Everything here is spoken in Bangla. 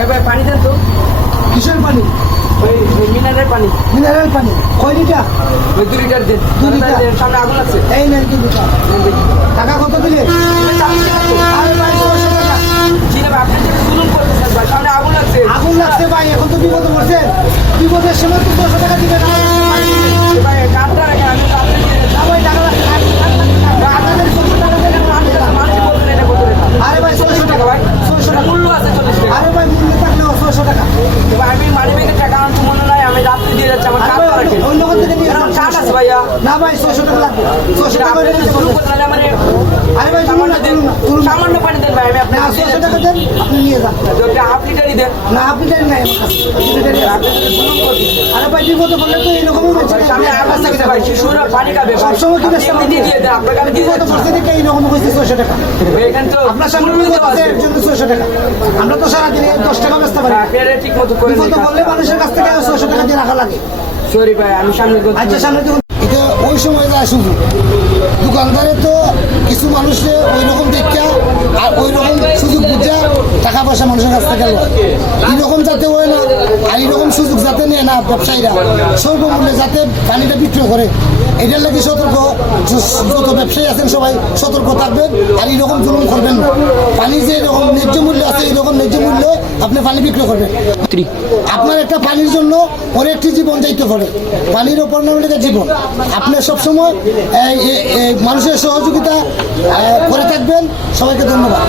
ভাই ভাই পানি দেন তো। কিসের পানি? ওই মিনারেল পানি। মিনারেল পানি কয় লিটার? ওই 2 লিটার দেন। 2 লিটার। সামনে আগুন আছে। এই নেন 2 লিটার। টাকা কত দিলে? আরে ভাই 600 টাকা। জি ভাই আপনি যে জুলুম করতেছেন ভাই, সামনে আগুন লাগছে। আগুন লাগছে ভাই, এখন তো বিপদে পড়ছেন। বিপদের সময় তো 200 টাকা দিবেন না। ভাই কার্ডটা রাখেন, আমি কার্ডটা দিয়ে দেন। না ভাই টাকা লাগবে। আপনাদের 70 টাকা দেন, মানুষ বলবেন এটা কত টাকা। আরে ভাই 600 টাকা ভাই 600 টাকা। মূল্য আছে 40 টাকা। আরে ভাই মূল্য থাকলেও 600 টাকা। এবার আমি মানি ব্যাগের টাকা আনতে মনে নাই, আমি রাত্রে দিয়ে যাচ্ছি, আমার আরে কার্ডটা ভাই রাখেন। অন্য কোন থেকে নিয়ে এরকম যান। কার্ড আছে ভাইয়া। না ভাই 600 টাকা লাগবে। 600 টাকা আপনি হলে যদি নিতে জুলুম পারবেন। করতে তাহলে আমার আরে ভাই সামান্য দেন, সামান্য পানি দেন ভাই, আমি না আপনাকে দিয়ে 600 টাকা যাচ্ছি। দেন, আপনি নিয়ে যান। তো একটা হাফ লিটারই দেন। না আপনি দেন নাই আমার কাছে। আপনি দেন নাই। আপনি যদি জুলুম করতেছেন। আরে ভাই বিপদে পড়লে তো এইরকমই বেঁচে ভাই সামনে আগুন লাগছে ভাই, শিশুরা পানি খাবে ভাই। সবসময় কি আপনি বেচতে এমনি দিয়ে দেন, আপনাকে আমি দিয়ে বিপদে যাচ্ছি। পড়ছে দেখে এইরকম হয়েছে 600 টাকা। ভাই, এখানে তো আপনার সামনে মূল্য বিপদ দেওয়া আছে আছে। এর জন্য 600 টাকা। আমরা তো সারাদিনে 10 টাকা বেচতে পারি। আপনারা ঠিক মতো করে বিপদে পড়লে মানুষের কাছ থেকে 600 টাকা দিয়ে রাখা লাগে। সরি ভাই, আমি সামনে করতে আচ্ছা সামনে দেখুন, এটা ওই সময় যায় শুধু দোকানদারে তো কিছু মানুষে ওই রকম দেখা আর ওই রকম সুযোগ বুঝা টাকা পয়সা মানুষের কাছ থেকে লয়। এইরকম যাতে হয় না, আর এইরকম সুযোগ যাতে নেয় না ব্যবসায়ীরা, স্বল্পমূল্যে যাতে পানিটা বিক্রি করে, এটার লাগি সতর্ক। যত ব্যবসায়ী আছেন সবাই সতর্ক থাকবেন, আর এইরকম জুলুম করবেন না। পানি যে এরকম ন্যায্য মূল্য আছে, এইরকম ন্যায্য মূল্যে আপনি পানি বিক্রি করবেন। আপনার একটা পানির জন্য অনেকটি জীবন যাইতে পারে, পানির ওপর নাম লেগে জীবন। আপনি সবসময় মানুষের সহযোগিতা করে থাকবেন। সবাইকে ধন্যবাদ।